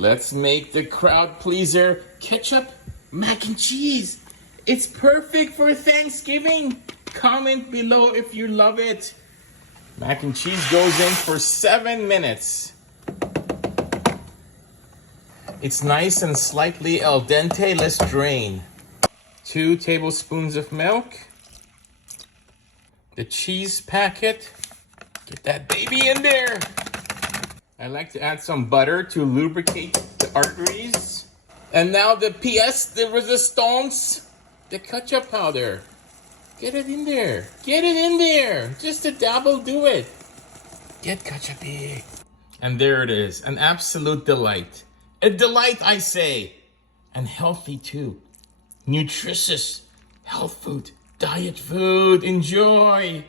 Let's make the crowd pleaser ketchup, mac and cheese. It's perfect for Thanksgiving. Comment below if you love it. Mac and cheese goes in for 7 minutes. It's nice and slightly al dente. Let's drain. 2 tablespoons of milk. The cheese packet. Get that baby in there. I like to add some butter to lubricate the arteries. And now the pièce de résistance, the ketchup powder. Get it in there. Get it in there. Just a dabble, do it. Get ketchup big. And there it is, an absolute delight. A delight, I say. And healthy too. Nutritious, health food, diet food. Enjoy.